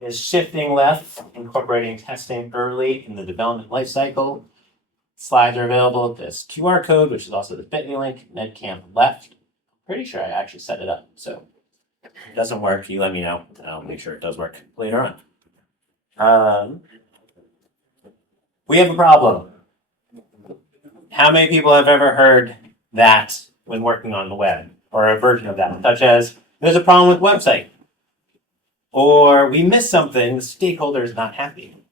is shifting left, incorporating testing early in the development lifecycle. Slides are available at this QR code, which is also the Bitly link, NEDCamp left. Pretty sure I actually set it up. So if it doesn't work, you let me know. I'll make sure it does work later on. We have a problem. How many people have ever heard that when working on the web, or a version of that, such as there's a problem with website, or we missed something, the stakeholder is not happy,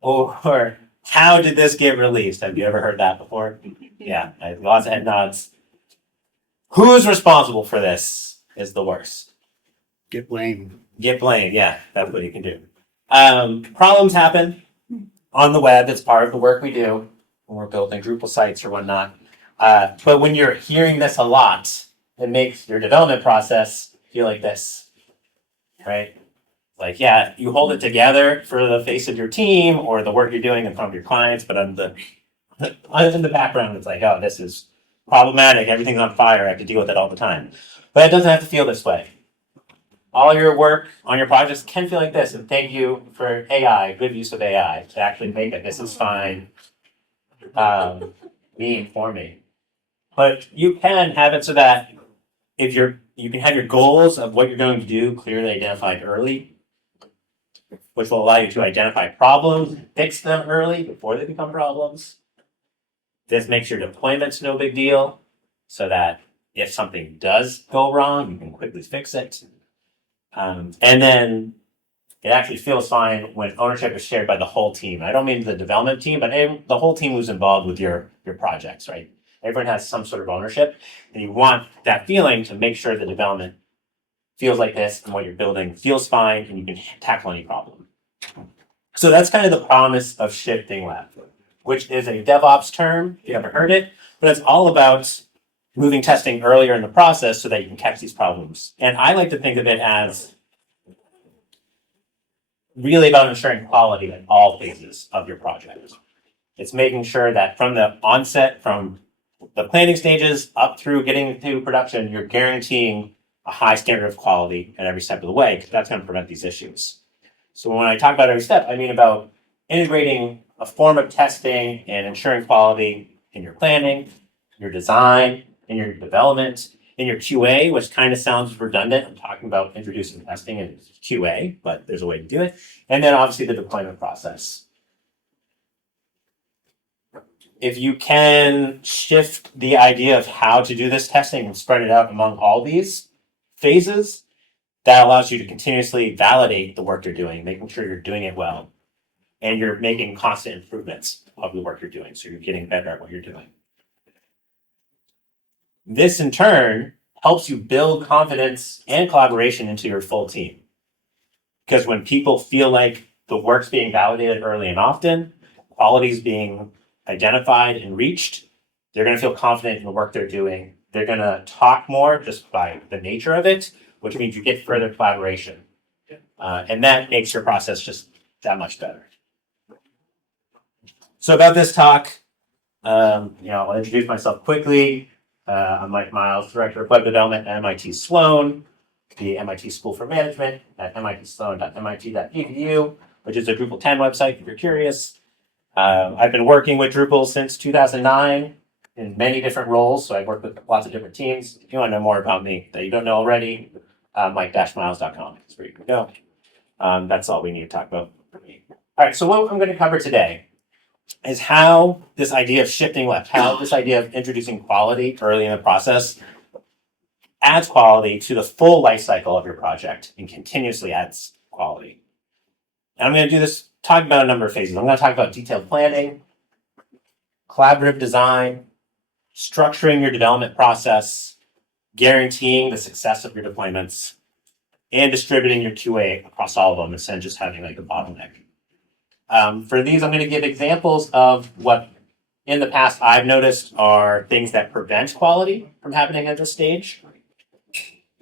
or how did this get released? Have you ever heard that before? Yeah, lots of head nods. Who's responsible for this is the worst. Get blamed. Get blamed, yeah, that's what you can do. Problems happen on the web. It's part of the work we do when we're building Drupal sites or whatnot. But when you're hearing this a lot, it makes your development process feel like this, right? Like, yeah, you hold it together for the face of your team or the work you're doing in front of your clients, but in the background, it's like, oh, this is problematic. Everything's on fire. I have to deal with it all the time. But it doesn't have to feel this way. All your work on your projects can feel like this. And thank you for AI, good use of AI to actually make it. This is fine. Me for me. But you can have it so that if you can have your goals of what you're going to do clearly identified early, which will allow you to identify problems, fix them early before they become problems. This makes your deployments no big deal, so that if something does go wrong, you can quickly fix it. And then it actually feels fine when ownership is shared by the whole team. I don't mean the development team, but the whole team who's involved with your projects, right? Everyone has some sort of ownership, and you want that feeling to make sure the development feels like this and what you're building feels fine and you can tackle any problem. So that's kind of the promise of shifting left, which is a DevOps term, if you haven't heard it, but it's all about moving testing earlier in the process so that you can catch these problems. And I like to think of it as really about ensuring quality at all phases of your project. It's making sure that from the onset, from the planning stages up through getting to production, you're guaranteeing a high standard of quality at every step of the way, because that's going to prevent these issues. So when I talk about every step, I mean about integrating a form of testing and ensuring quality in your planning, your design, in your development, in your QA, which kind of sounds redundant. I'm talking about introducing testing in QA, but there's a way to do it. And then obviously the deployment process. If you can shift the idea of how to do this testing and spread it out among all these phases, that allows you to continuously validate the work you're doing, making sure you're doing it well. And you're making constant improvements of the work you're doing. So you're getting better at what you're doing. This in turn helps you build confidence and collaboration into your full team. Because when people feel like the work's being validated early and often, quality is being identified and reached, they're going to feel confident in the work they're doing. They're going to talk more just by the nature of it, which means you get further collaboration. And that makes your process just that much better. So about this talk, I'll introduce myself quickly. I'm Mike Miles, Director of Web Development at MIT Sloan, the MIT School for Management at mitsloan.mit.edu, which is a Drupal 10 website if you're curious. I've been working with Drupal since 2009 in many different roles, so I've worked with lots of different teams. If you want to know more about me that you don't know already, mike-miles.com is where you can go. That's all we need to talk about for me. All right, so what I'm going to cover today is how this idea of shifting left, how this idea of introducing quality early in the process adds quality to the full life cycle of your project and continuously adds quality. And I'm going to do this talking about a number of phases. I'm going to talk about detailed planning, collaborative design, structuring your development process, guaranteeing the success of your deployments, and distributing your QA across all of them instead of just having like a bottleneck. For these, I'm going to give examples of what in the past I've noticed are things that prevent quality from happening at this stage,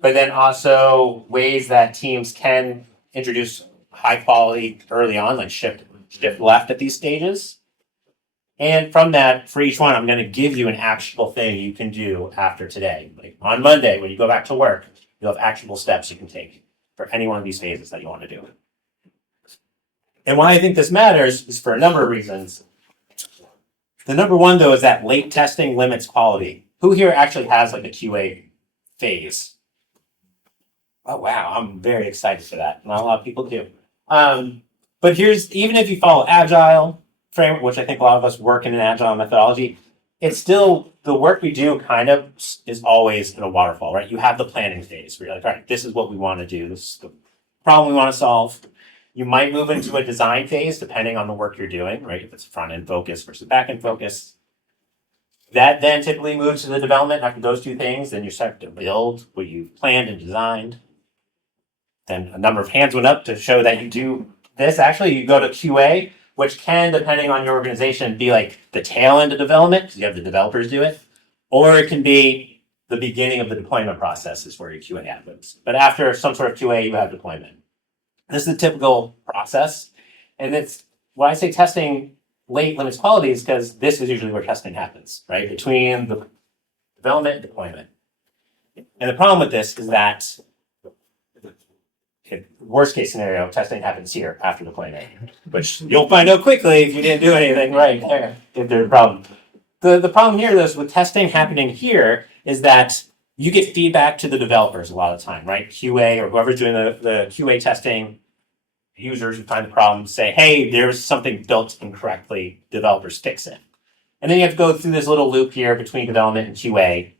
but then also ways that teams can introduce high quality early on, like shift left at these stages. And from that, for each one, I'm going to give you an actionable thing you can do after today. Like on Monday, when you go back to work, you'll have actionable steps you can take for any one of these phases that you want to do. And why I think this matters is for a number of reasons. The number one, though, is that late testing limits quality. Who here actually has like a QA phase? Oh, wow. I'm very excited for that. Not a lot of people do. But even if you follow Agile framework, which I think a lot of us work in an Agile methodology, it's still the work we do kind of is always in a waterfall, right? You have the planning phase where you're like, all right, this is what we want to do. This is the problem we want to solve. You might move into a design phase depending on the work you're doing, right? If it's front end focus versus back end focus. That then typically moves to the development after those two things. Then you start to build what you've planned and designed. Then a number of hands went up to show that you do this. Actually, you go to QA, which can, depending on your organization, be like the tail end of development because you have the developers do it, or it can be the beginning of the deployment process is where your QA happens. But after some sort of QA, you have deployment. This is the typical process. And it's why I say testing late limits quality is because this is usually where testing happens, right? Between the development and deployment. And the problem with this is that worst case scenario, testing happens here after deployment, which you'll find out quickly if you didn't do anything right there, if there's a problem. The problem here, though, is with testing happening here is that you get feedback to the developers a lot of the time, right? QA or whoever's doing the QA testing, users who find the problem say, hey, there's something built incorrectly, developers fix it. And then you have to go through this little loop here between development and QA.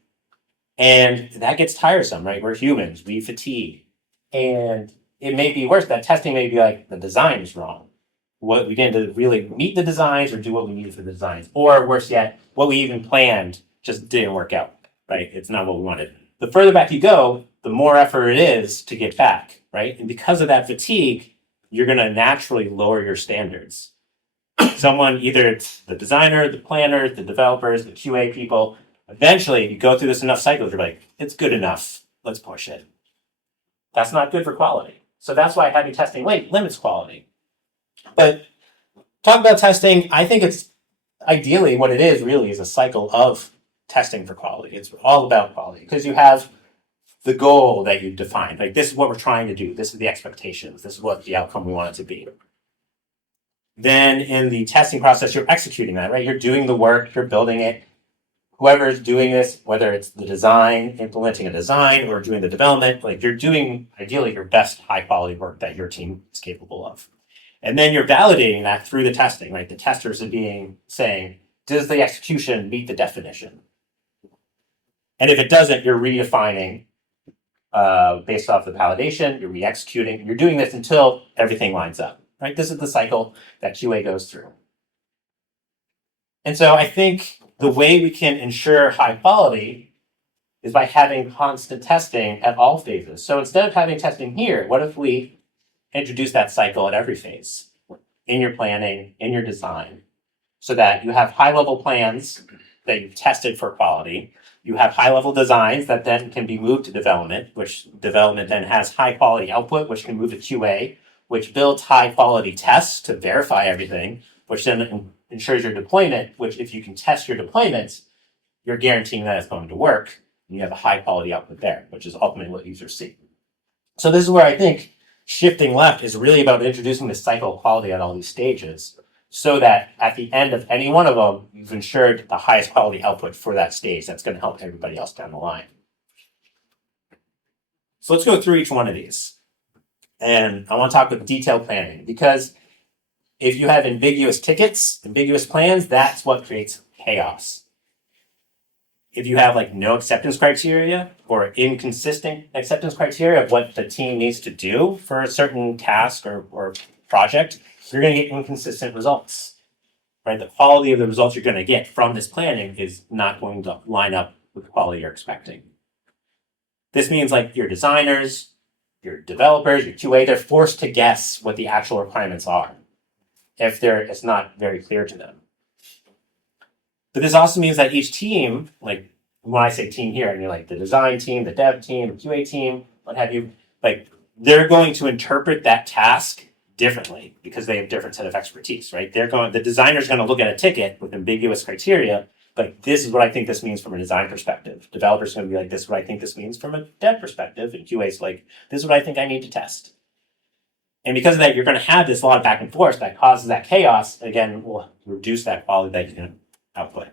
And that gets tiresome, right? We're humans, we fatigue. And it may be worse, that testing may be like the design is wrong. What we didn't really meet the designs or do what we needed for the designs. Or worse yet, what we even planned just didn't work out, right? It's not what we wanted. The further back you go, the more effort it is to get back, right? And because of that fatigue, you're going to naturally lower your standards. Someone, either it's the designer, the planner, the developers, the QA people, eventually you go through this enough cycles, you're like, it's good enough. Let's push it. That's not good for quality. So that's why having testing late limits quality. But talking about testing, I think it's ideally what it is really is a cycle of testing for quality. It's all about quality because you have the goal that you've defined. Like this is what we're trying to do. This is the expectations. This is what the outcome we want it to be. Then in the testing process, you're executing that, right? You're doing the work, you're building it. Whoever is doing this, whether it's the design, implementing a design, or doing the development, like you're doing ideally your best high quality work that your team is capable of. And then you're validating that through the testing, right? The testers are saying, does the execution meet the definition? And if it doesn't, you're redefining based off the validation, you're re-executing, you're doing this until everything lines up, right? This is the cycle that QA goes through. And so I think the way we can ensure high quality is by having constant testing at all phases. So instead of having testing here, what if we introduce that cycle at every phase in your planning, in your design, so that you have high-level plans that you've tested for quality. You have high-level designs that then can be moved to development, which development then has high-quality output, which can move to QA, which builds high-quality tests to verify everything, which then ensures your deployment, which if you can test your deployments, you're guaranteeing that it's going to work. And you have a high-quality output there, which is ultimately what users see. So this is where I think shifting left is really about introducing the cycle of quality at all these stages, so that at the end of any one of them, you've ensured the highest quality output for that stage. That's going to help everybody else down the line. So let's go through each one of these. And I want to talk about detailed planning, because if you have ambiguous tickets, ambiguous plans, that's what creates chaos. If you have like no acceptance criteria or inconsistent acceptance criteria of what the team needs to do for a certain task or project, you're going to get inconsistent results, right? The quality of the results you're going to get from this planning is not going to line up with the quality you're expecting. This means like your designers, your developers, your QA, they're forced to guess what the actual requirements are if it's not very clear to them. But this also means that each team, like when I say team here, I mean like the design team, the dev team, the QA team, what have you, like they're going to interpret that task differently because they have different set of expertise, right? The designer's going to look at a ticket with ambiguous criteria, but this is what I think this means from a design perspective. Developers are going to be like, this is what I think this means from a dev perspective, and QA's like, this is what I think I need to test. And because of that, you're going to have this lot of back and forth that causes that chaos. Again, will reduce that quality that you can output.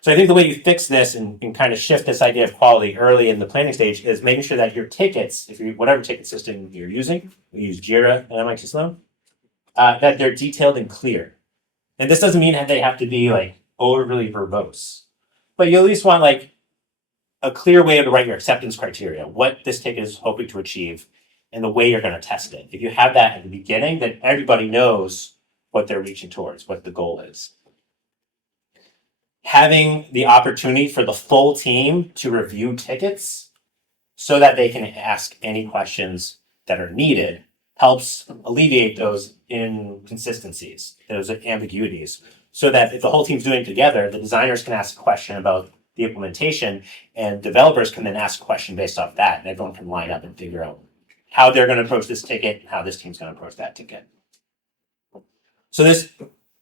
So I think the way you fix this and kind of shift this idea of quality early in the planning stage is making sure that your tickets, if you whatever ticket system you're using, we use Jira and MIT Sloan, that they're detailed and clear. And this doesn't mean that they have to be like overly verbose, but you at least want like a clear way to write your acceptance criteria, what this ticket is hoping to achieve, and the way you're going to test it. If you have that at the beginning, then everybody knows what they're reaching towards, what the goal is. Having the opportunity for the full team to review tickets so that they can ask any questions that are needed helps alleviate those inconsistencies, those ambiguities, so that if the whole team's doing it together, the designers can ask a question about the implementation and developers can then ask a question based off that, and everyone can line up and figure out how they're going to approach this ticket and how this team's going to approach that ticket. So this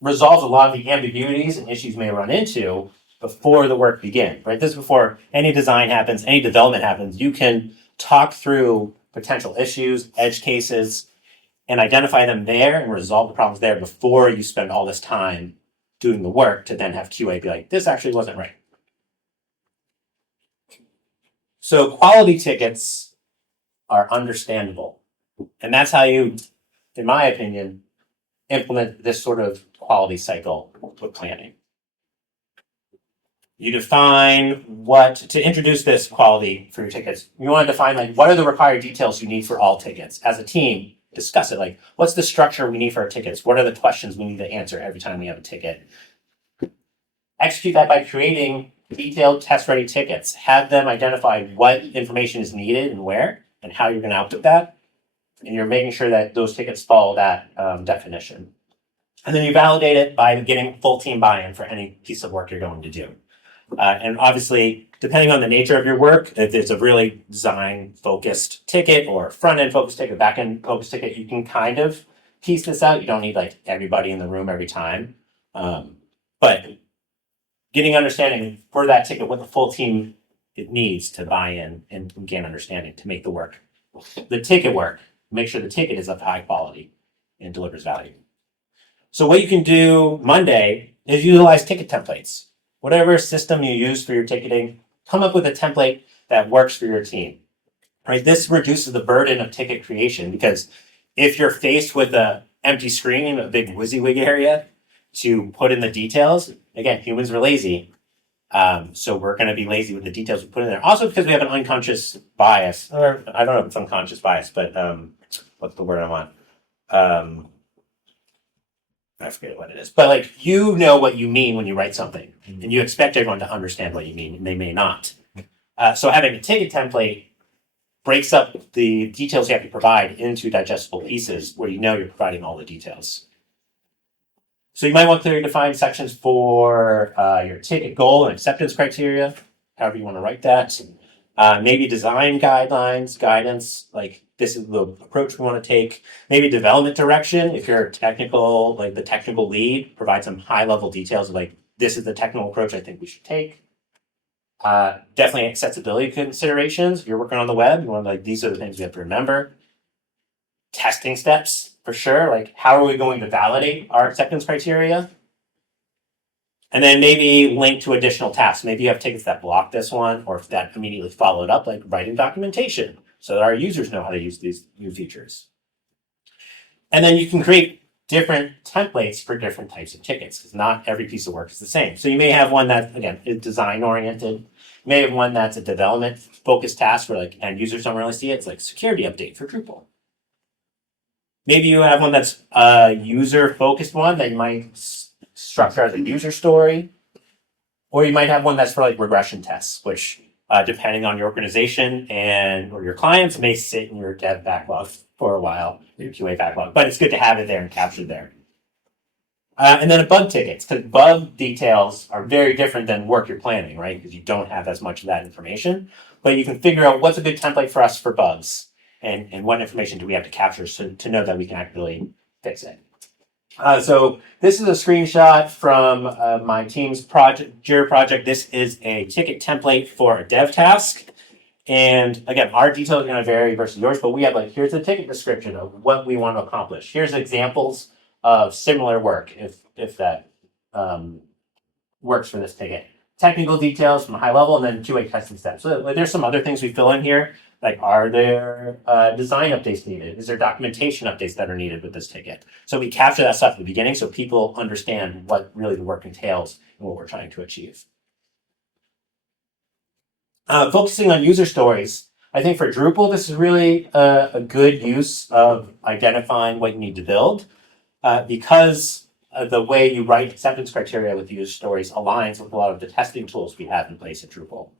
resolves a lot of the ambiguities and issues you may run into before the work begins, right? This is before any design happens, any development happens. You can talk through potential issues, edge cases, and identify them there and resolve the problems there before you spend all this time doing the work to then have QA be like, this actually wasn't right. So quality tickets are understandable. And that's how you, in my opinion, implement this sort of quality cycle with planning. You define to introduce this quality for your tickets, you want to define like what are the required details you need for all tickets. As a team, discuss it. Like what's the structure we need for our tickets? What are the questions we need to answer every time we have a ticket? Execute that by creating detailed test-ready tickets. Have them identify what information is needed and where and how you're going to output that. And you're making sure that those tickets follow that definition. And then you validate it by getting full team buy-in for any piece of work you're going to do. And obviously, depending on the nature of your work, if it's a really design-focused ticket or front-end focused ticket, back-end focused ticket, you can kind of piece this out. You don't need like everybody in the room every time. But getting understanding for that ticket, what the full team it needs to buy in and gain understanding to make the ticket work. Make sure the ticket is of high quality and delivers value. So what you can do Monday is utilize ticket templates. Whatever system you use for your ticketing, come up with a template that works for your team. Right? This reduces the burden of ticket creation because if you're faced with an empty screen, a big WYSIWYG area to put in the details, again, humans are lazy. So we're going to be lazy with the details we put in there. Also because we have an unconscious bias, or I don't know if it's unconscious bias, but what's the word I want? I forget what it is. But like you know what you mean when you write something, and you expect everyone to understand what you mean, and they may not. So having a ticket template breaks up the details you have to provide into digestible pieces where you know you're providing all the details. So you might want clearly defined sections for your ticket goal and acceptance criteria, however you want to write that. Maybe design guidelines, guidance, like this is the approach we want to take. Maybe development direction, if you're technical, like the technical lead, provide some high level details of like, this is the technical approach I think we should take. Definitely accessibility considerations. If you're working on the web, you want like, these are the things we have to remember. Testing steps. For sure, like how are we going to validate our acceptance criteria? And then maybe link to additional tasks. Maybe you have tickets that block this one, or if that immediately followed up, like writing documentation so that our users know how to use these new features. And then you can create different templates for different types of tickets because not every piece of work is the same. So you may have one that, again, is design oriented. You may have one that's a development focused task where like end users don't really see it. It's like security update for Drupal. Maybe you have one that's a user-focused one that you might structure as a user story. Or you might have one that's for like regression tests, which depending on your organization or your clients may sit in your dev backlog for a while, your QA backlog. But it's good to have it there and captured there. And then bug tickets, because bug details are very different than work you're planning, right? Because you don't have as much of that information. But you can figure out what's a good template for us for bugs. And what information do we have to capture to know that we can actually fix it. So this is a screenshot from my team's Jira project. This is a ticket template for a dev task. And again, our details are going to vary versus yours, but we have like, here's the ticket description of what we want to accomplish. Here's examples of similar work if that works for this ticket. Technical details from a high level, and then QA testing steps. So like, there's some other things we fill in here. Like, are there design updates needed? Is there documentation updates that are needed with this ticket? So we capture that stuff at the beginning so people understand what really the work entails and what we're trying to achieve. Focusing on user stories. I think for Drupal, this is really a good use of identifying what you need to build because the way you write acceptance criteria with user stories aligns with a lot of the testing tools we have in place at Drupal.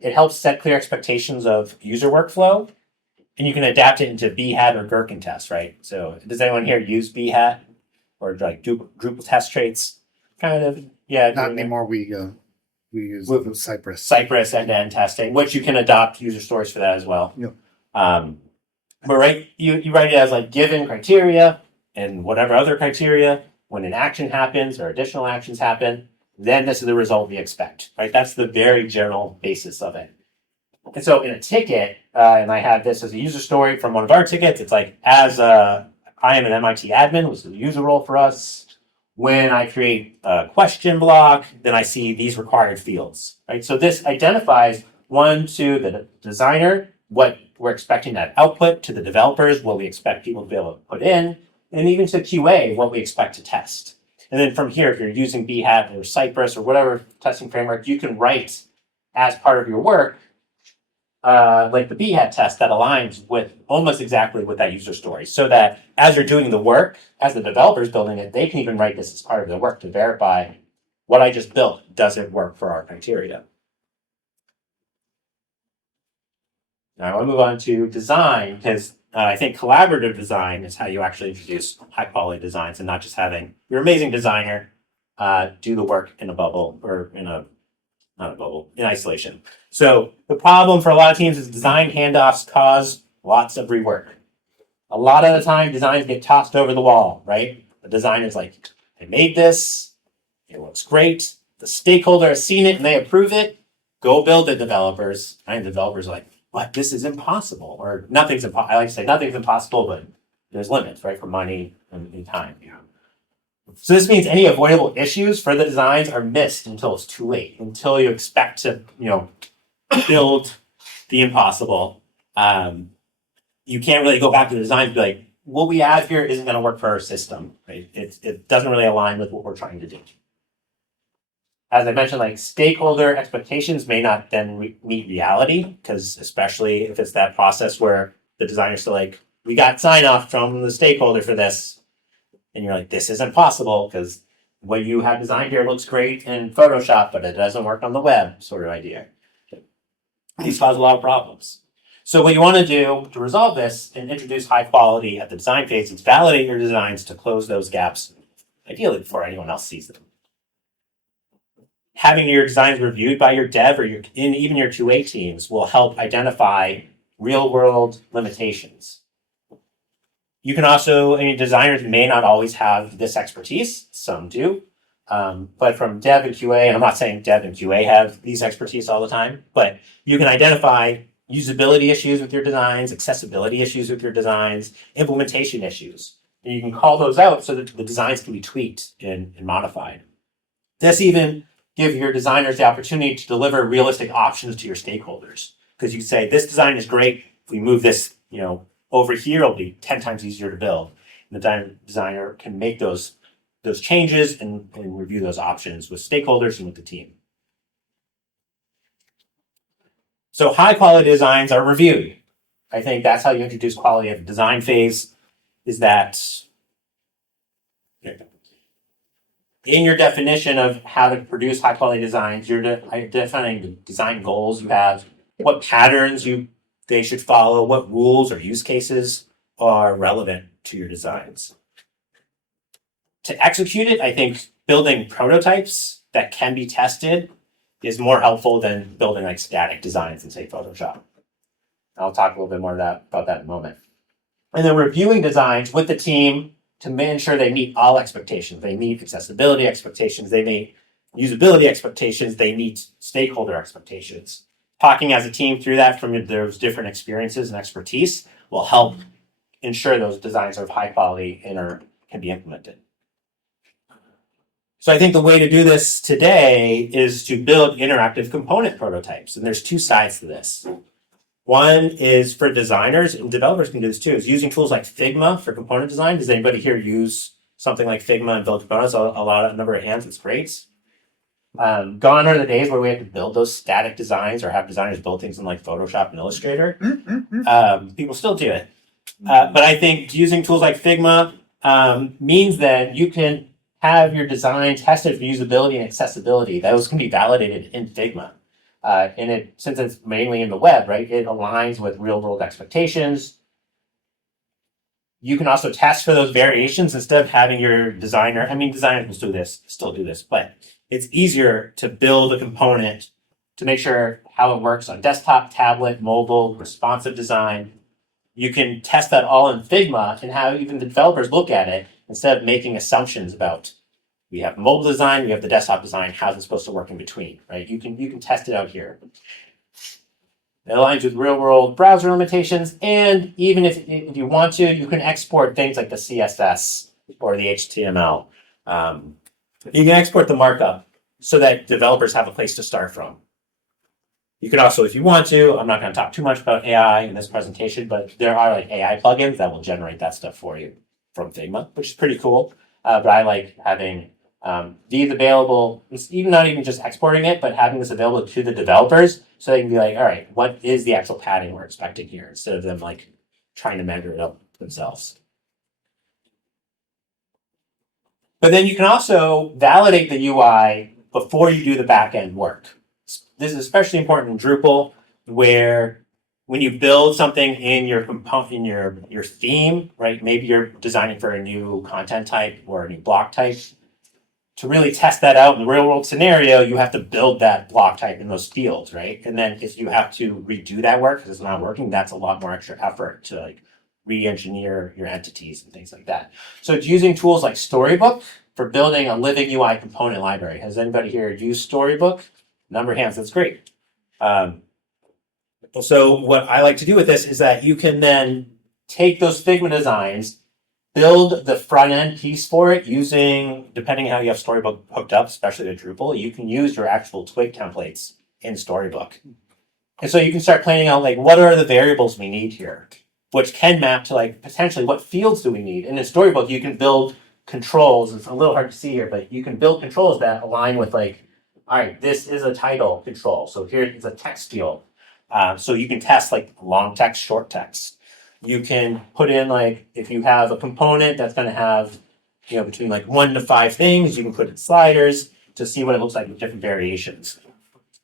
It helps set clear expectations of user workflow, and you can adapt it into Behat or Gherkin tests, right? So does anyone here use Behat or like Drupal test traits? Kind of, yeah. Not anymore. We use Cypress. Cypress end-to-end testing, which you can adopt user stories for that as well. Yep. But you write it as like given criteria and whatever other criteria. When an action happens or additional actions happen, then this is the result we expect, right? That's the very general basis of it. And so in a ticket, and I have this as a user story from one of our tickets, it's like, as I am an MIT admin, was the user role for us. When I create a question block, then I see these required fields, right? So this identifies one to the designer, what we're expecting that output, to the developers, what we expect people to be able to put in, and even to QA, what we expect to test. And then from here, if you're using Behat or Cypress or whatever testing framework, you can write as part of your work, like the Behat test that aligns with almost exactly with that user story. So that as you're doing the work, as the developer's building it, they can even write this as part of their work to verify what I just built, does it work for our criteria? Now I want to move on to design, because I think collaborative design is how you actually introduce high quality designs and not just having your amazing designer do the work in a bubble or in isolation. So the problem for a lot of teams is design handoffs cause lots of rework. A lot of the time designs get tossed over the wall, right? The designer's like, I made this, it looks great, the stakeholder has seen it and they approve it, go build it, developers. And the developers are like, what? This is impossible. Or nothing's impossible. I like to say nothing's impossible, but there's limits, right? For money and time. Yeah. So this means any avoidable issues for the designs are missed until it's too late, until you expect to, build the impossible. You can't really go back to the design and be like, what we have here isn't going to work for our system, right? It doesn't really align with what we're trying to do. As I mentioned, like stakeholder expectations may not then meet reality, because especially if it's that process where the designer's still like, we got sign off from the stakeholder for this. And you're like, this isn't possible because what you have designed here looks great in Photoshop, but it doesn't work on the web, sort of idea. These cause a lot of problems. So what you want to do to resolve this and introduce high quality at the design phase is validate your designs to close those gaps, ideally before anyone else sees them. Having your designs reviewed by your dev or even your QA teams will help identify real-world limitations. You can also, designers may not always have this expertise. Some do. But from dev and QA, and I'm not saying dev and QA have these expertise all the time, but you can identify usability issues with your designs, accessibility issues with your designs, implementation issues. And you can call those out so that the designs can be tweaked and modified. This even give your designers the opportunity to deliver realistic options to your stakeholders. Because you can say, this design is great. If we move this, over here, it'll be 10 times easier to build. And the designer can make those changes and review those options with stakeholders and with the team. So high quality designs are reviewed. I think that's how you introduce quality at the design phase, is that in your definition of how to produce high quality designs, you're defining the design goals you have, what patterns they should follow, what rules or use cases are relevant to your designs. To execute it, I think building prototypes that can be tested is more helpful than building like static designs in, say, Photoshop. I'll talk a little bit more about that in a moment. And then reviewing designs with the team to ensure they meet all expectations. They meet accessibility expectations, they meet usability expectations, they meet stakeholder expectations. talking as a team through that from those different experiences and expertise will help ensure those designs are of high quality and can be implemented. So I think the way to do this today is to build interactive component prototypes. And there's two sides to this. One is for designers, and developers can do this too, is using tools like Figma for component design. Does anybody here use something like Figma and build components? A number of hands, it's great. Gone are the days where we have to build those static designs or have designers build things in like Photoshop and Illustrator. People still do it. But I think using tools like Figma means that you can have your design tested for usability and accessibility. Those can be validated in Figma. And since it's mainly in the web, right, it aligns with real world expectations. You can also test for those variations instead of having your designer. I mean, designers will still do this, but it's easier to build a component to make sure how it works on desktop, tablet, mobile, responsive design. You can test that all in Figma and have even the developers look at it instead of making assumptions about we have mobile design, we have the desktop design, how's it supposed to work in between, right? You can test it out here. It aligns with real world browser limitations, and even if you want to, you can export things like the CSS or the HTML. You can export the markup so that developers have a place to start from. You can also, if you want to, I'm not going to talk too much about AI in this presentation, but there are like AI plugins that will generate that stuff for you from Figma, which is pretty cool. But I like having these available, not even just exporting it, but having this available to the developers so they can be like, all right, what is the actual padding we're expecting here, instead of them like trying to measure it up themselves. But then you can also validate the UI before you do the back-end work. This is especially important in Drupal, where when you build something in your your theme, right? Maybe you're designing for a new content type or a new block type. To really test that out in the real world scenario, you have to build that block type in those fields, right? And then if you have to redo that work because it's not working, that's a lot more extra effort to like re-engineer your entities and things like that. So it's using tools like Storybook for building a living UI component library. Has anybody here used Storybook? Number of hands, that's great. So what I like to do with this is that you can then take those Figma designs, build the front end piece for it using, depending on how you have Storybook hooked up, especially to Drupal, you can use your actual twig templates in Storybook. And so you can start planning out like, what are the variables we need here, which can map to like potentially what fields do we need. And in Storybook, you can build controls. It's a little hard to see here, but you can build controls that align with like, all right, this is a title control. So here is a text field. So you can test like long text, short text. You can put in like, if you have a component that's going to have, between like 1 to 5 things, you can put in sliders to see what it looks like with different variations.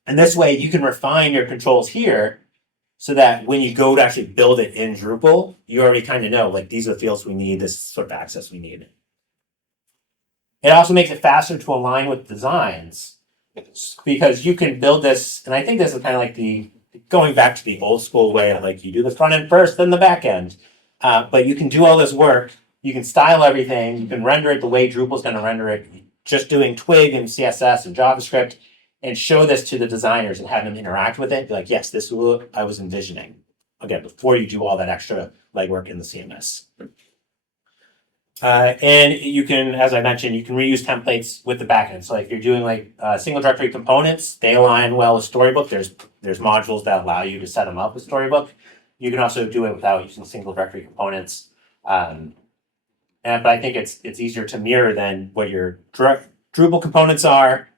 And this way you can refine your controls here so that when you go to actually build it in Drupal, you already kind of know, like, these are the fields we need, this sort of access we need. It also makes it faster to align with designs because you can build this, and I think this is kind of like going back to the old school way of like you do the front end first, then the back end. But you can do all this work, you can style everything, you can render it the way Drupal's going to render it, just doing Twig and CSS and JavaScript, and show this to the designers and have them interact with it. Be like, yes, this is what I was envisioning. Again, before you do all that extra legwork in the CMS. And you can, as I mentioned, you can reuse templates with the backend. So like you're doing like single directory components, they align well with Storybook. There's modules that allow you to set them up with Storybook. You can also do it without using single directory components. But I think it's easier to mirror than what your Drupal components are,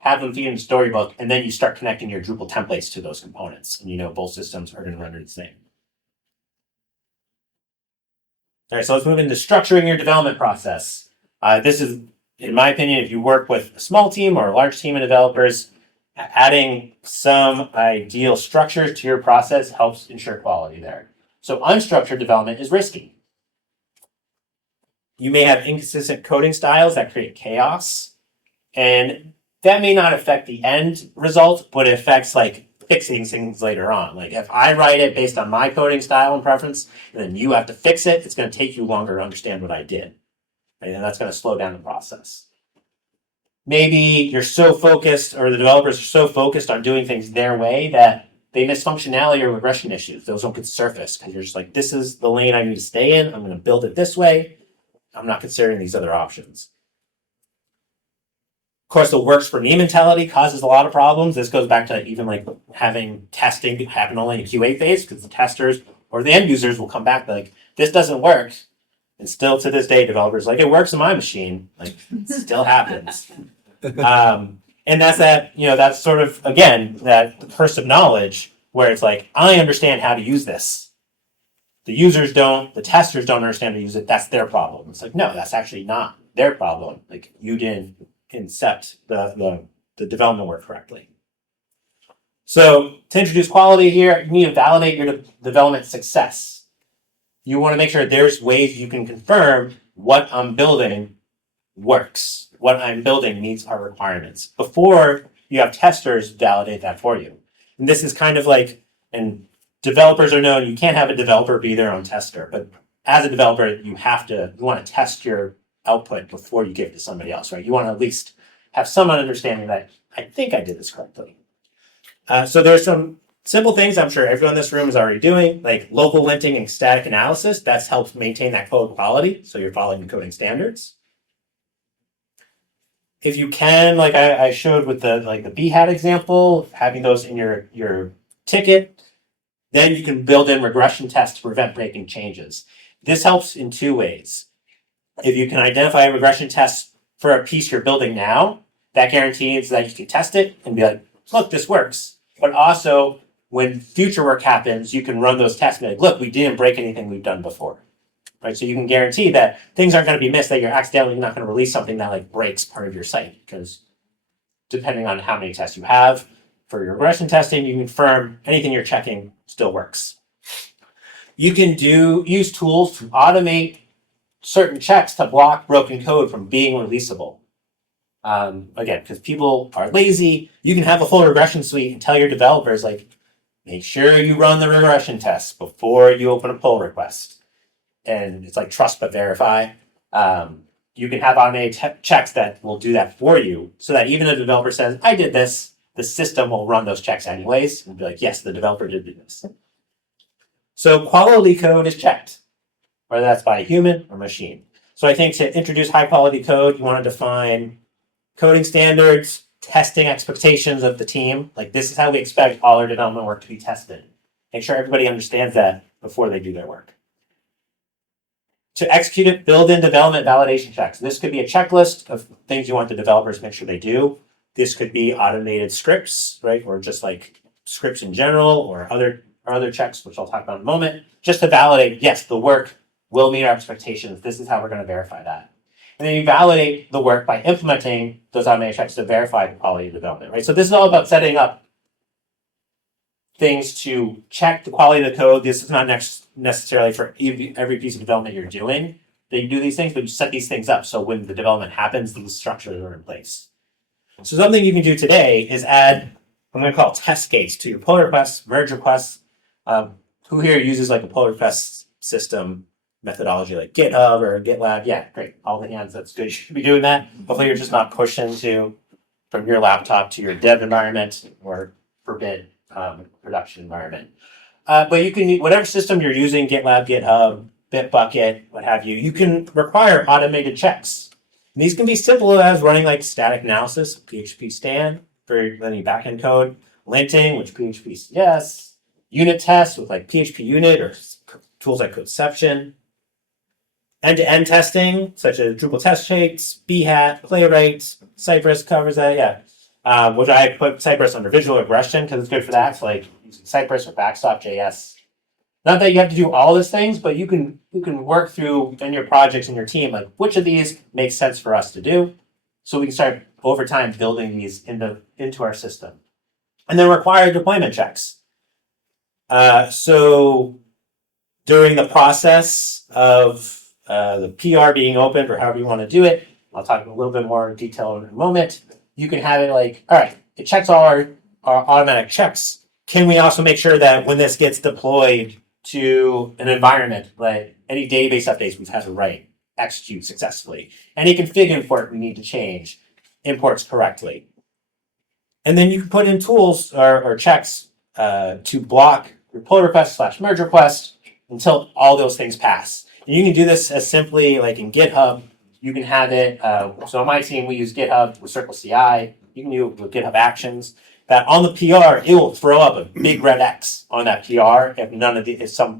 have them feed into Storybook, and then you start connecting your Drupal templates to those components. And both systems are going to render the same. All right, so let's move into structuring your development process. This is, in my opinion, if you work with a small team or a large team of developers, adding some ideal structure to your process helps ensure quality there. So unstructured development is risky. You may have inconsistent coding styles that create chaos, and that may not affect the end result, but it affects like fixing things later on. Like if I write it based on my coding style and preference, and then you have to fix it, it's going to take you longer to understand what I did. Right? And that's going to slow down the process. Maybe you're so focused, or the developers are so focused on doing things their way that they miss functionality or regression issues. Those don't get surfaced because you're just like, this is the lane I need to stay in. I'm going to build it this way. I'm not considering these other options. Of course, the works for me mentality causes a lot of problems. This goes back to even like having testing happen only in the QA phase because the testers or the end users will come back like, this doesn't work. And still to this day, developers like, it works in my machine. Like, it still happens. And that's that, that's sort of, again, that curse of knowledge where it's like, I understand how to use this. The users don't, the testers don't understand how to use it. That's their problem. It's like, no, that's actually not their problem. Like, you didn't incept the development work correctly. So to introduce quality here, you need to validate your development success. You want to make sure there's ways you can confirm what I'm building works. What I'm building meets our requirements before you have testers validate that for you. And this is kind of like, and developers are known, you can't have a developer be their own tester, but as a developer, you want to test your output before you give it to somebody else, right? You want to at least have some understanding that I think I did this correctly. So there's some simple things I'm sure everyone in this room is already doing, like local linting and static analysis. That's helps maintain that code quality, so you're following the coding standards. If you can, like I showed with the BHAT example, having those in your ticket, then you can build in regression tests to prevent breaking changes. This helps in two ways. If you can identify a regression test for a piece you're building now, that guarantees that you can test it and be like, look, this works. But also, when future work happens, you can run those tests and be like, look, we didn't break anything we've done before. Right, so you can guarantee that things aren't going to be missed, that you're accidentally not going to release something that like breaks part of your site, because depending on how many tests you have for your regression testing, you can confirm anything you're checking still works. You can use tools to automate certain checks to block broken code from being releasable. Again, because people are lazy, you can have a full regression suite and tell your developers like, make sure you run the regression tests before you open a pull request. And it's like trust but verify. You can have automated checks that will do that for you so that even if the developer says, I did this, the system will run those checks anyways and be like, yes, the developer did do this. So quality code is checked, whether that's by a human or machine. So I think to introduce high quality code, you want to define coding standards, testing expectations of the team. Like, this is how we expect all our development work to be tested. Make sure everybody understands that before they do their work. To execute it, build in development validation checks. This could be a checklist of things you want the developers to make sure they do. This could be automated scripts, right? Or just like scripts in general or other checks, which I'll talk about in a moment, just to validate, yes, the work will meet our expectations. This is how we're going to verify that. And then you validate the work by implementing those automated checks to verify the quality of development, right? So this is all about setting up things to check the quality of the code. This is not necessarily for every piece of development you're doing that you do these things, but you set these things up so when the development happens, these structures are in place. So something you can do today is add, I'm going to call test gates to your pull requests, merge requests. Who here uses like a pull request system methodology like GitHub or GitLab? Yeah, great. All the hands, that's good. You should be doing that. Hopefully you're just not pushing from your laptop to your dev environment or forbid production environment. But you can, whatever system you're using, GitLab, GitHub, Bitbucket, what have you, you can require automated checks. And these can be simple as running like static analysis, PHP stand for any backend code, linting, which PHP yes, unit tests with like PHP unit or tools like Codeception, end-to-end testing, such as Drupal test shakes, BHAT, Playwright, Cypress covers that, yeah. Which I put Cypress under visual regression because it's good for that. So like using Cypress or Backstop.js. Not that you have to do all these things, but you can work through in your projects and your team, like which of these makes sense for us to do. So we can start over time building these into our system. And then require deployment checks. So during the process of the PR being opened or however you want to do it, I'll talk a little bit more detail in a moment. You can have it like, all right, it checks all our automatic checks. Can we also make sure that when this gets deployed to an environment, like any database updates we've had to write, execute successfully? Any config import we need to change, imports correctly. And then you can put in tools or checks to block your pull request / merge request until all those things pass. And you can do this as simply like in GitHub. You can have it. So on my team, we use GitHub with Circle CI. You can do it with GitHub Actions. That on the PR, it will throw up a big red X on that PR if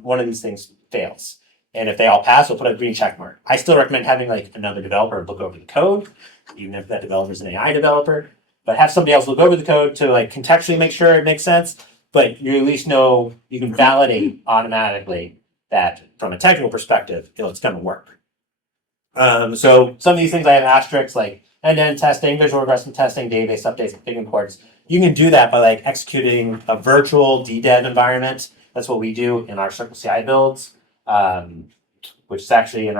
one of these things fails. And if they all pass, we'll put a green check mark. I still recommend having like another developer look over the code, even if that developer is an AI developer. But have somebody else look over the code to like contextually make sure it makes sense. But you at least know you can validate automatically that from a technical perspective, it's going to work. So some of these things I have asterisks like end-to-end testing, visual regression testing, database updates, big imports. You can do that by like executing a virtual DDEV environment. That's what we do in our Circle CI builds, which is actually you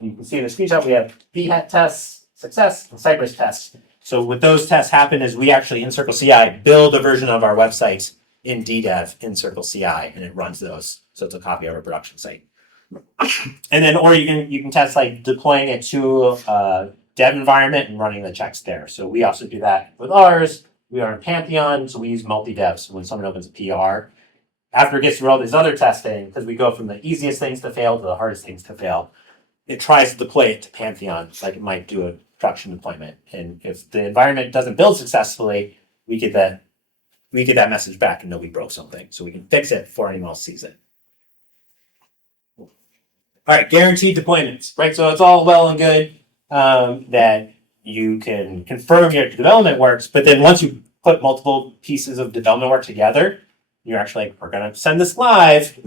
can see in the screenshot, we have VHAT tests, success, and Cypress tests. So what those tests happen is we actually in Circle CI build a version of our website in DDEV in Circle CI, and it runs those. So it's a copy of our production site. And then, or you can test like deploying it to a dev environment and running the checks there. So we also do that with ours. We are in Pantheon, so we use multi-dev. So when someone opens a PR, after it gets through all this other testing, because we go from the easiest things to fail to the hardest things to fail, it tries to deploy it to Pantheon, like it might do a production deployment. And if the environment doesn't build successfully, we get that message back and know we broke something. So we can fix it before anyone else sees it. All right, guaranteed deployments, right? So it's all well and good that you can confirm your development works, but then once you put multiple pieces of development work together, you're actually like, we're going to send this live.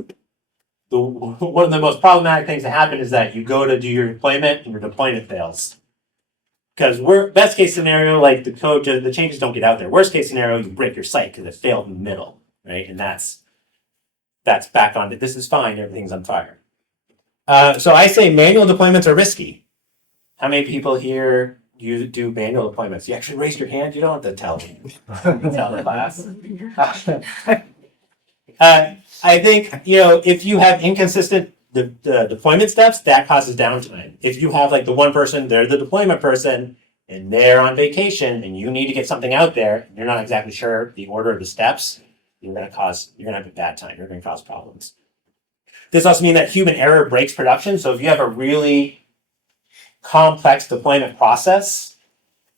One of the most problematic things that happen is that you go to do your deployment and your deployment fails. Because best case scenario, like the changes don't get out there. Worst case scenario, you break your site because it failed in the middle, right? And that's back on it. This is fine. Everything's on fire. So I say manual deployments are risky. How many people here you do manual deployments? You actually raise your hand. You don't have to tell the class. I think if you have inconsistent the deployment steps, that causes downtime. If you have like the one person, they're the deployment person, and they're on vacation, and you need to get something out there, and you're not exactly sure the order of the steps, you're gonna have a bad time. You're gonna cause problems. This also means that human error breaks production. So if you have a really complex deployment process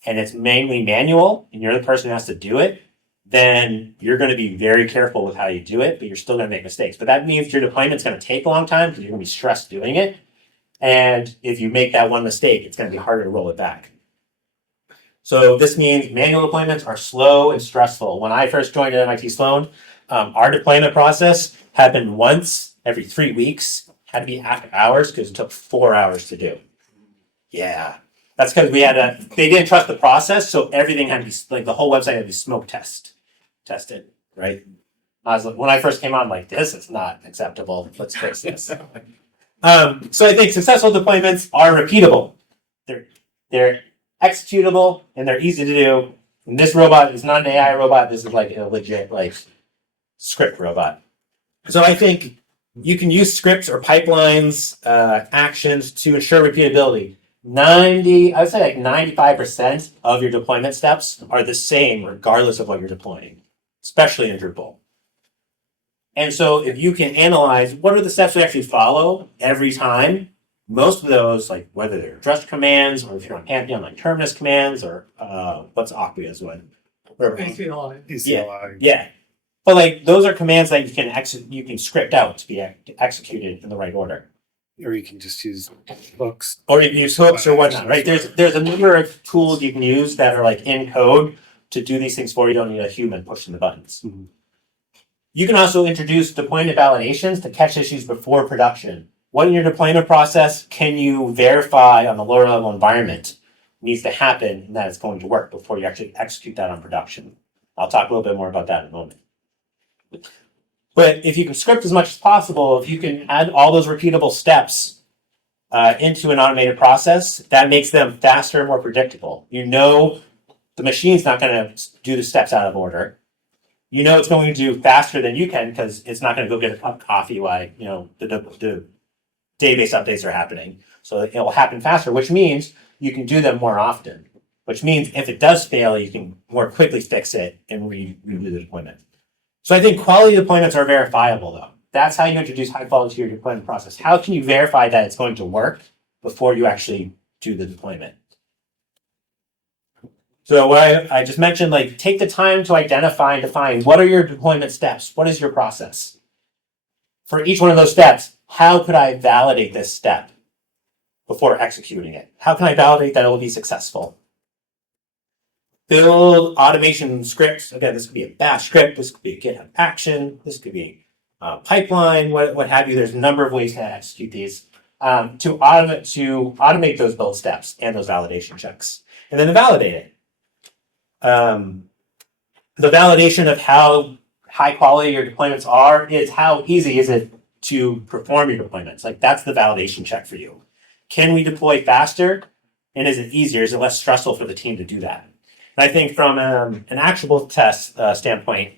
and it's mainly manual and you're the person who has to do it, then you're going to be very careful with how you do it, but you're still going to make mistakes. But that means your deployment's going to take a long time because you're going to be stressed doing it. And if you make that one mistake, it's going to be harder to roll it back. So this means manual deployments are slow and stressful. When I first joined at MIT Sloan, our deployment process happened once every 3 weeks, had to be after hours because it took 4 hours to do. Yeah. That's because they didn't trust the process, so everything had to be, like the whole website had to be smoke tested, right? When I first came on, I'm like, this is not acceptable. Let's fix this. So I think successful deployments are repeatable. They're executable and they're easy to do. And this robot is not an AI robot. This is like a legit script robot. So I think you can use scripts or pipelines, actions to ensure repeatability. I would say like 95% of your deployment steps are the same regardless of what you're deploying, especially in Drupal. And so if you can analyze what are the steps we actually follow every time, most of those, like whether they're address commands or if you're on Pantheon, like terminus commands or what's Acquia's one? ECLI. Yeah. But like those are commands that you can script out to be executed in the right order. Or you can just use hooks. Or you can use hooks or whatnot, right? There's a number of tools you can use that are like in code to do these things for you. You don't need a human pushing the buttons. Mm-hmm. You can also introduce deployment validations to catch issues before production. What in your deployment process can you verify on the lower level environment needs to happen and that it's going to work before you actually execute that on production? I'll talk a little bit more about that in a moment. But if you can script as much as possible, if you can add all those repeatable steps into an automated process, that makes them faster and more predictable. The machine's not going to do the steps out of order. It's going to do faster than you can because it's not going to go get a cup of coffee while the database updates are happening. So it will happen faster, which means you can do them more often. Which means if it does fail, you can more quickly fix it and redo the deployment. So I think quality deployments are verifiable though. That's how you introduce high quality to your deployment process. How can you verify that it's going to work before you actually do the deployment? So what I just mentioned, like take the time to identify and define what are your deployment steps? What is your process? For each one of those steps, how could I validate this step before executing it? How can I validate that it will be successful? Build automation scripts. Again, this could be a bash script. This could be a GitHub action. This could be a pipeline, what have you. There's a number of ways to execute these to automate those build steps and those validation checks. And then to validate it. The validation of how high quality your deployments are is how easy is it to perform your deployments. Like that's the validation check for you. Can we deploy faster? And is it easier? Is it less stressful for the team to do that? And I think from an actionable test standpoint,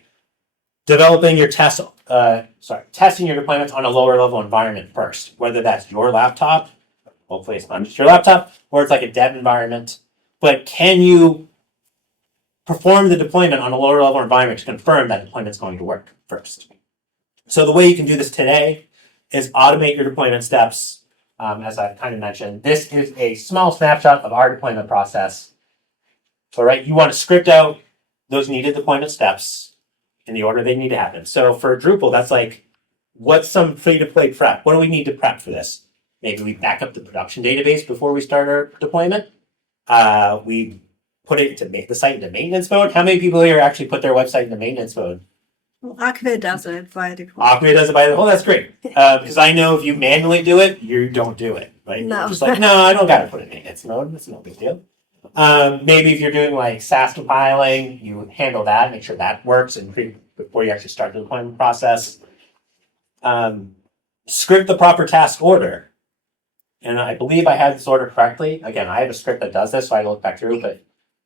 developing your testing your deployments on a lower level environment first, whether that's your laptop, hopefully it's not just your laptop, or it's like a dev environment. But can you perform the deployment on a lower level environment to confirm that deployment is going to work first? So the way you can do this today is automate your deployment steps. As I kind of mentioned, this is a small snapshot of our deployment process. So, right, you want to script out those needed deployment steps in the order they need to happen. So for Drupal, that's like, what's some free-to-play prep? What do we need to prep for this? Maybe we back up the production database before we start our deployment. We put it into the site into maintenance mode. How many people here actually put their website into maintenance mode? Well, Acme does it by default. Acme does it by default. Oh, that's great. Because I know if you manually do it, you don't do it, right? No. You're just like, no, I don't got to put it in maintenance mode. It's no big deal. Maybe if you're doing like SaaS compiling, you handle that, make sure that works before you actually start the deployment process. Script the proper task order. And I believe I have this order correctly. Again, I have a script that does this, so I look back through. But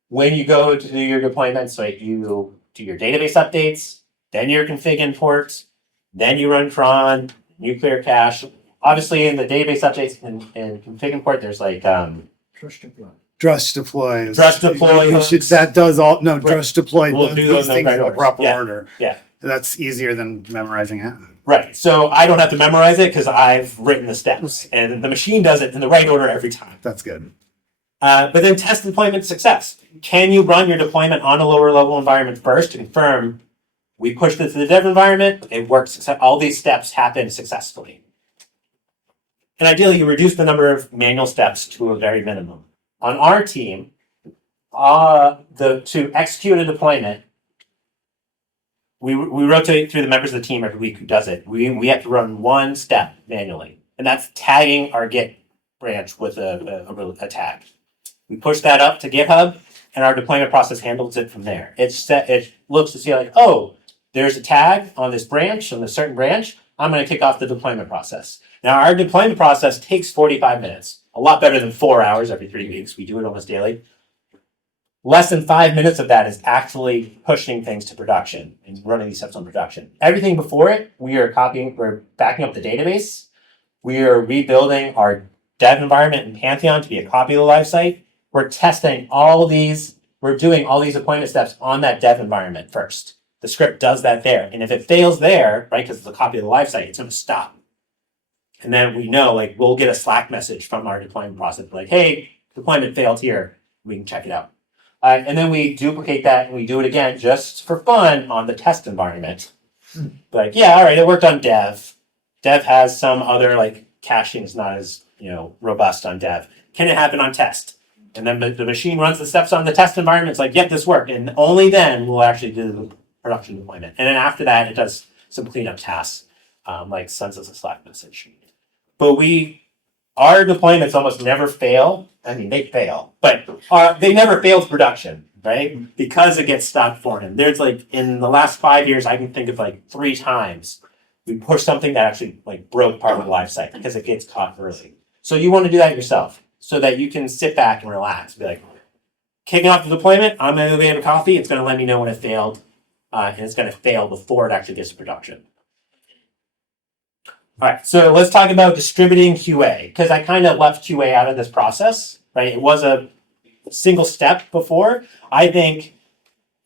when you go to do your deployments, so you do your database updates, then your config imports, then you run cron, nuclear cache. Obviously, in the database updates and config import, there's like Drush deploy. Drush deploy. That does all. No, Drush deploy. We'll do those things in the proper order. Yeah. That's easier than memorizing it. Right. So I don't have to memorize it because I've written the steps, and the machine does it in the right order every time. That's good. But then test deployment success. Can you run your deployment on a lower level environment first to confirm we pushed it to the dev environment, it works, all these steps happen successfully. And ideally, you reduce the number of manual steps to a very minimum. On our team, to execute a deployment, we rotate through the members of the team every week who does it. We have to run one step manually, and that's tagging our Git branch with a tag. We push that up to GitHub, and our deployment process handles it from there. It looks to see like, oh, there's a tag on this branch, on this certain branch. I'm going to kick off the deployment process. Now, our deployment process takes 45 minutes, a lot better than 4 hours every 3 weeks. We do it almost daily. Less than 5 minutes of that is actually pushing things to production and running these steps on production. Everything before it, we're backing up the database. We are rebuilding our dev environment in Pantheon to be a copy of the live site. We're testing we're doing all these deployment steps on that dev environment first. The script does that there. And if it fails there, right, because it's a copy of the live site, it's going to stop. And then we know, like, we'll get a Slack message from our deployment process, like, hey, deployment failed here. We can check it out. And then we duplicate that and we do it again just for fun on the test environment. Like, yeah, all right, it worked on dev. Dev has some other, like, caching is not as, robust on dev. Can it happen on test? And then the machine runs the steps on the test environment. It's like, yep, this worked. And only then we'll actually do the production deployment. And then after that, it does some cleanup tasks, like sends us a Slack message. But our deployments almost never fail. I mean, they fail, but they never fail to production, right? Because it gets stopped for him. There's like, in the last 5 years, I can think of like 3 times we pushed something that actually like broke part of the life cycle because it gets caught early. So you want to do that yourself so that you can sit back and relax. Be like, kicking off the deployment, I'm going to go have a coffee. It's going to let me know when it failed. And it's going to fail before it actually gets to production. All right, so let's talk about distributing QA, because I kind of left QA out of this process, right? It was a single step before. I think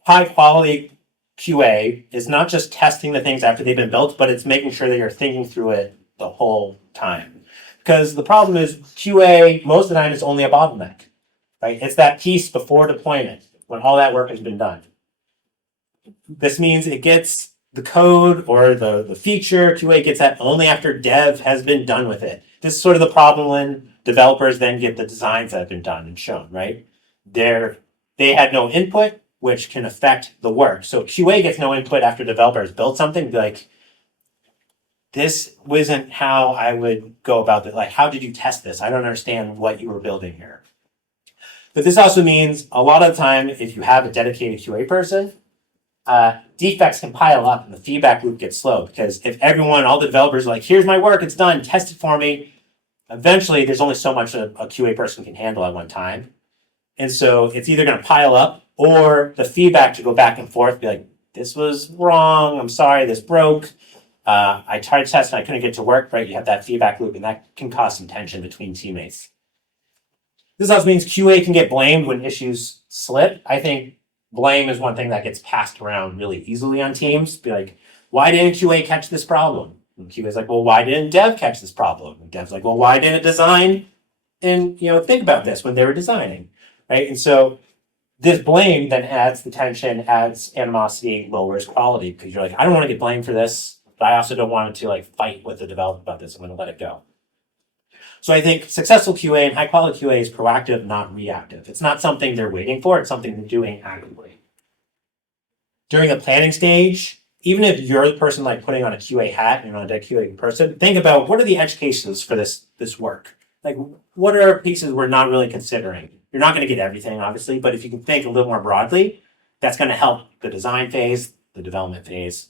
high quality QA is not just testing the things after they've been built, but it's making sure that you're thinking through it the whole time. Because the problem is QA most of the time is only a bottleneck, right? It's that piece before deployment when all that work has been done. This means it gets the code or the feature, QA gets that only after dev has been done with it. This is sort of the problem when developers then get the designs that have been done and shown, right? They had no input, which can affect the work. So QA gets no input after developers build something, be like, this wasn't how I would go about it. Like, how did you test this? I don't understand what you were building here. But this also means a lot of the time, if you have a dedicated QA person, defects can pile up and the feedback loop gets slow because if all the developers are like, here's my work, it's done, test it for me, eventually there's only so much a QA person can handle at one time. And so it's either going to pile up or the feedback to go back and forth, be like, this was wrong, I'm sorry, this broke. I tried to test and I couldn't get to work, right? You have that feedback loop and that can cause some tension between teammates. This also means QA can get blamed when issues slip. I think blame is one thing that gets passed around really easily on teams. Be like, why didn't QA catch this problem? And QA is like, well, why didn't dev catch this problem? And dev's like, well, why didn't design and think about this when they were designing, right? And so this blame then adds the tension, adds animosity, lowers quality because you're like, I don't want to get blamed for this, but I also don't want to fight with the developer about this. I'm going to let it go. So I think successful QA and high quality QA is proactive, not reactive. It's not something they're waiting for. It's something they're doing actively. During the planning stage, even if you're the person putting on a QA hat and you're not a QA person, think about what are the edge cases for this work? What are pieces we're not really considering? You're not going to get everything, obviously, but if you can think a little more broadly, that's going to help the design phase, the development phase.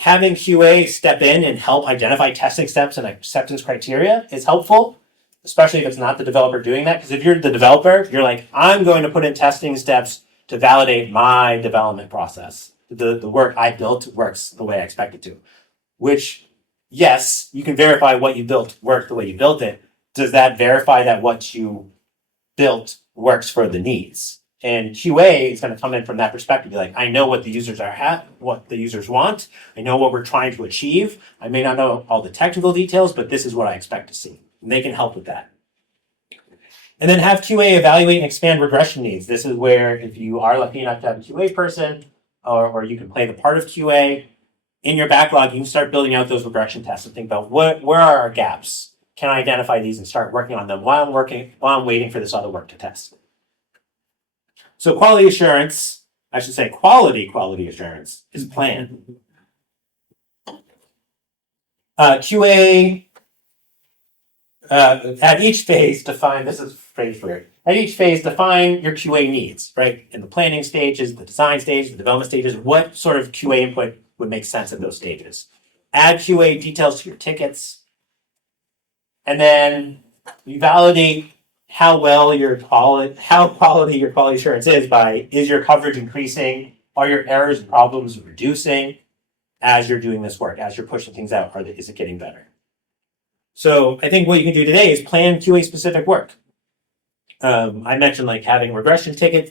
Having QA step in and help identify testing steps and acceptance criteria is helpful, especially if it's not the developer doing that. Because if you're the developer, you're like, I'm going to put in testing steps to validate my development process. The work I built works the way I expect it to. Which, yes, you can verify what you built worked the way you built it. Does that verify that what you built works for the needs? And QA is going to come in from that perspective. Be like, I know what the users what the users want. I know what we're trying to achieve. I may not know all the technical details, but this is what I expect to see. And they can help with that. And then have QA evaluate and expand regression needs. This is where if you are lucky enough to have a QA person, or you can play the part of QA, in your backlog, you can start building out those regression tests and think about where are our gaps? Can I identify these and start working on them while I'm waiting for this other work to test? So quality assurance, I should say quality assurance is planned. QA, at each phase define your QA needs, right? In the planning stages, the design stages, the development stages, what sort of QA input would make sense in those stages? Add QA details to your tickets. And then you validate how quality your quality assurance is your coverage increasing? Are your errors and problems reducing as you're doing this work, as you're pushing things out? Is it getting better? So I think what you can do today is plan QA specific work. I mentioned having regression tickets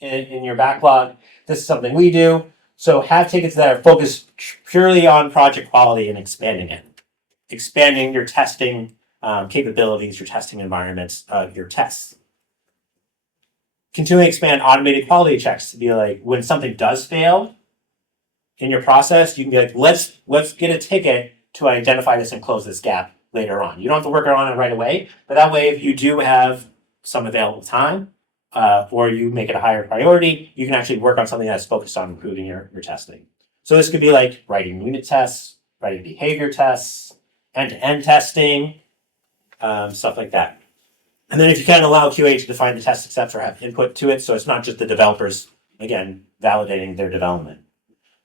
in your backlog. This is something we do. So have tickets that are focused purely on project quality and expanding it. Expanding your testing capabilities, your testing environments, your tests. Continually expand automated quality checks to be like, when something does fail in your process, you can be like, let's get a ticket to identify this and close this gap later on. You don't have to work on it right away, but that way, if you do have some available time, or you make it a higher priority, you can actually work on something that's focused on improving your testing. So this could be like writing unit tests, writing behavior tests, end-to-end testing, stuff like that. And then if you can allow QA to define the test steps or have input to it, so it's not just the developers, again, validating their development.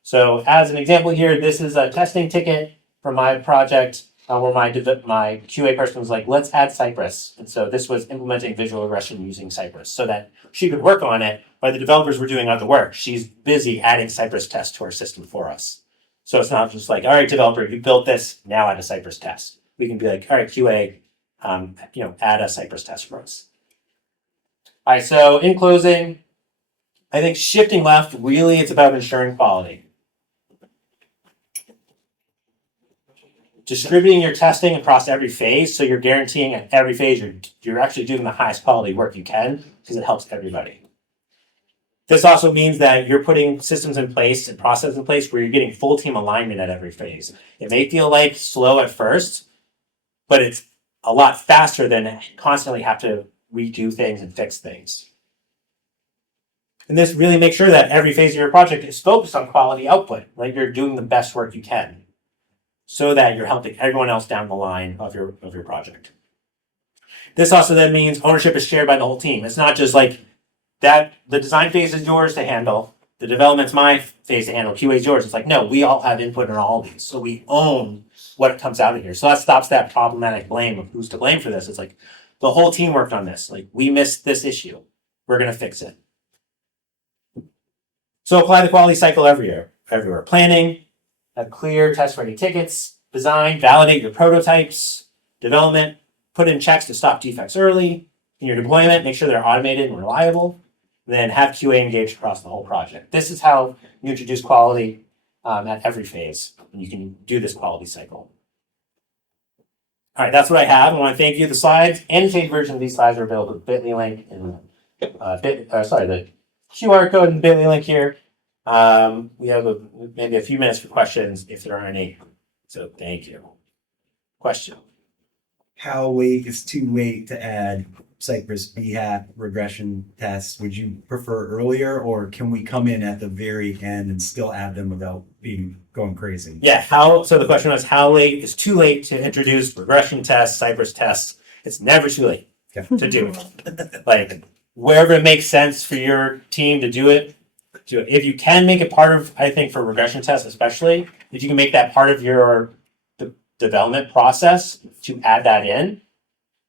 So as an example here, this is a testing ticket from my project where my QA person was like, let's add Cypress. And so this was implementing visual regression using Cypress so that she could work on it while the developers were doing other work. She's busy adding Cypress tests to our system for us. So it's not just like, all right, developer, you built this, now add a Cypress test. We can be like, all right, QA, add a Cypress test for us. All right, so in closing, I think shifting left, really, it's about ensuring quality. Distributing your testing across every phase, so you're guaranteeing at every phase you're actually doing the highest quality work you can because it helps everybody. This also means that you're putting systems in place and processes in place where you're getting full team alignment at every phase. It may feel like slow at first, but it's a lot faster than constantly have to redo things and fix things. And this really makes sure that every phase of your project is focused on quality output, like you're doing the best work you can, so that you're helping everyone else down the line of your project. This also then means ownership is shared by the whole team. It's not just like that the design phase is yours to handle, the development's my phase to handle, QA is yours. It's like, no, we all have input in all these. So we own what comes out of here. So that stops that problematic blame of who's to blame for this. It's like the whole team worked on this. Like we missed this issue. We're gonna fix it. So apply the quality cycle everywhere. Planning, have clear test-ready tickets, design, validate your prototypes, development, put in checks to stop defects early. In your deployment, make sure they're automated and reliable. And then have QA engaged across the whole project. This is how you introduce quality at every phase. And you can do this quality cycle. All right, that's what I have. I want to thank you. The slides, annotated version of these slides are available with Bitly link and the QR code and Bitly link here. We have maybe a few minutes for questions if there are any. So thank you. Question. How late is too late to add Cypress BHAT regression tests? Would you prefer earlier, or can we come in at the very end and still add them without going crazy? Yeah. So the question was, how late is too late to introduce regression tests, Cypress tests? It's never too late to do it. Like wherever it makes sense for your team to do it, do it. If you can make it part of, I think for regression tests especially, if you can make that part of your development process to add that in,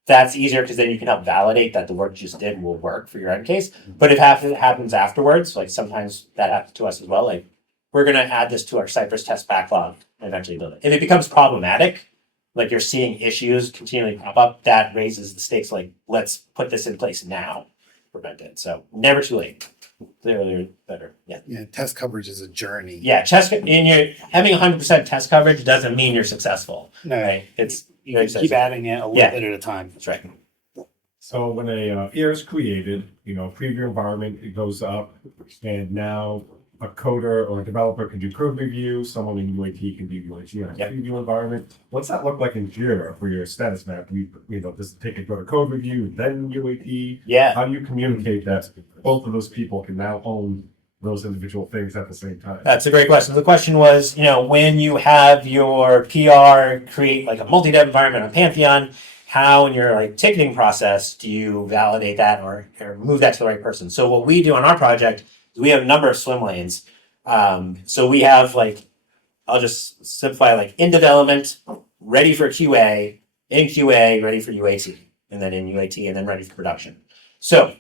that's easier because then you can help validate that the work you just did will work for your end case. But if it happens afterwards, like sometimes that happens to us as well, like we're going to add this to our Cypress test backlog and eventually build it. If it becomes problematic, like you're seeing issues continually pop up, that raises the stakes, like let's put this in place now, prevent it. So never too late. The earlier, better. Yeah. Yeah, test coverage is a journey. Yeah, having 100% test coverage doesn't mean you're successful. No, Right? It's you keep adding it a little Yeah. bit at a time. That's right. So when a ER is created, preview environment, it goes up, and now a coder or a developer can do code review, someone in UAT can do UAT on a Yep. preview environment. What's that look like in Jira for your status map? Does the ticket go to code review, then UAT? Yeah. How do you communicate that both of those people can now own those individual things at the same time? That's a great question. The question was, when you have your PR create like a multi-dev environment on Pantheon, how in your ticketing process do you validate that or move that to the right person? So what we do on our project is we have a number of swim lanes. So we have I'll just simplify in development, ready for QA, in QA, ready for UAT, and then in UAT, and then ready for production. So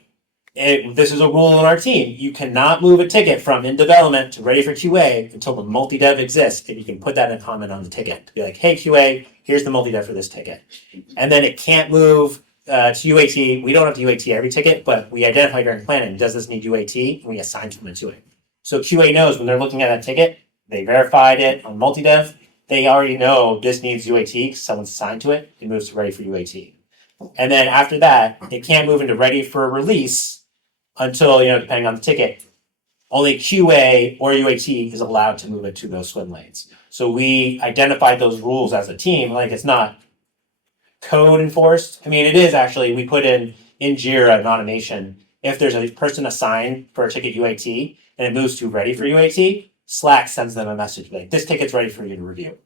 this is a rule on our team. You cannot move a ticket from in development to ready for QA until the multi-dev exists, and you can put that in a comment on the ticket to be like, hey, QA, here's the multi-dev for this ticket. And then it can't move to UAT. We don't have to UAT every ticket, but we identify during planning, does this need UAT? And we assign someone to it. So QA knows when they're looking at that ticket, they verified it on multi-dev, they already know this needs UAT because someone's assigned to it. It moves to ready for UAT. And then after that, it can't move into ready for a release until, depending on the ticket, only QA or UAT is allowed to move it to those swim lanes. So we identified those rules as a team. It's not code enforced. I mean, it is actually, we put in Jira an automation. If there's a person assigned for a ticket UAT and it moves to ready for UAT, Slack sends them a message like, this ticket's ready for you to review.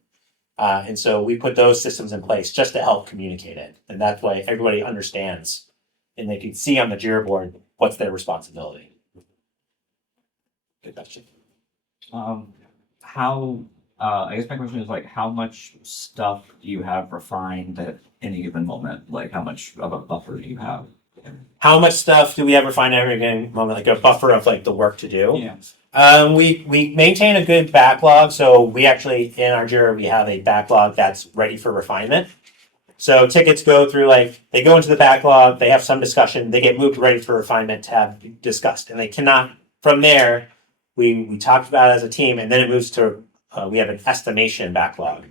And so we put those systems in place just to help communicate it. And that's why everybody understands and they can see on the Jira board what's their responsibility. Good question. I guess my question is how much stuff do you have refined at any given moment? How much of a buffer do you have? How much stuff do we ever find every given moment, like a buffer of the work to do? Yeah. We maintain a good backlog. So we actually, in our Jira, we have a backlog that's ready for refinement. So tickets go through, they go into the backlog, they have some discussion, they get moved ready for refinement to have discussed. And they cannot from there, we talked about it as a team, and then it moves to we have an estimation backlog.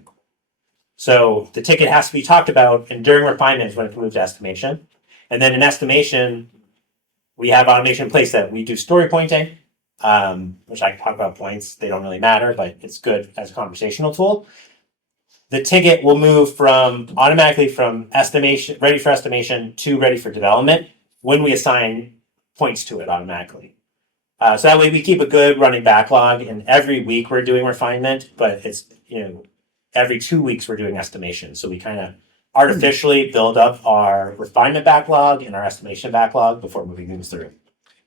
So the ticket has to be talked about, and during refinement is when it can move to estimation. And then in estimation, we have automation in place that we do story pointing, which I can talk about points. They don't really matter, but it's good as a conversational tool. The ticket will move from automatically from estimation, ready for estimation, to ready for development when we assign points to it automatically. So that way we keep a good running backlog, and every week we're doing refinement, but it's, every 2 weeks we're doing estimation. So we kind of artificially build up our refinement backlog and our estimation backlog before moving things through.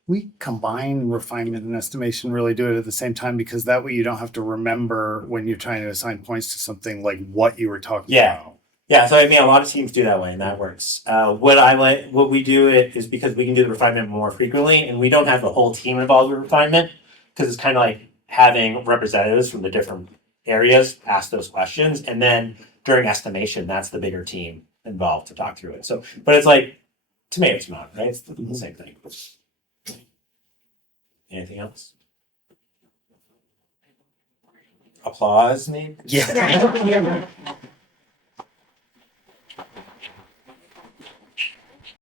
We combine refinement and estimation, really do it at the same time, because that way you don't have to remember when you're trying to assign points to something like what you were talking Yeah. about. Yeah, so I mean, a lot of teams do that way, and that works. What we do it is because we can do the refinement more frequently, and we don't have the whole team involved with refinement, because it's kind of like having representatives from the different areas ask those questions, and then during estimation, that's the bigger team involved to talk through it. So, but it's like tomato, right? It's the same thing. Anything else? Applause, maybe? Yeah.